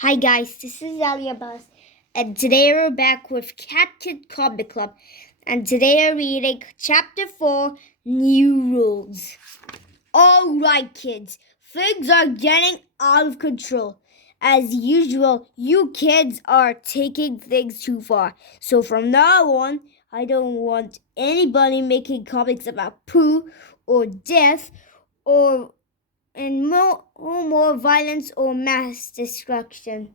Hi guys, this is Ali Abbas, and today we're back with Cat Kid Comic Club, and today we're reading Chapter 4, New Rules. Alright kids, things are getting out of control. As usual, you kids are taking things too far. So from now on, I don't want anybody making comics about poo or death or more violence or mass destruction.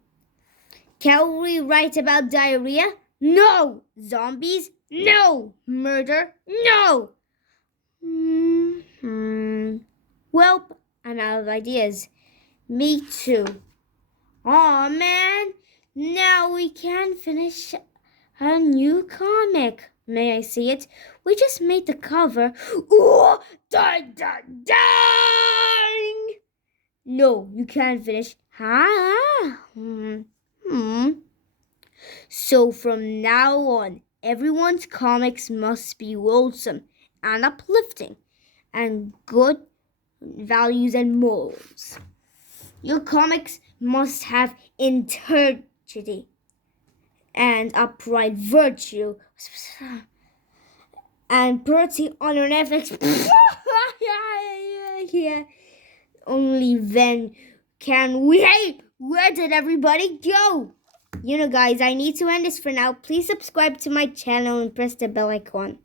Can we write about diarrhea? No! Zombies? No! Murder? No! Well, I'm out of ideas. Me too. Aw, man! Now we can finish a new comic. May I see it? We just made the cover. Ooh! Dang, dang, dang! No, you can't finish. So from now on, everyone's comics must be wholesome and uplifting and good values and morals. Your comics must have integrity and upright virtue and purity, honor, and ethics. Yeah. Only then can we. Hey, where did everybody go? Guys, I need to end this for now. Please subscribe to my channel and press the bell icon.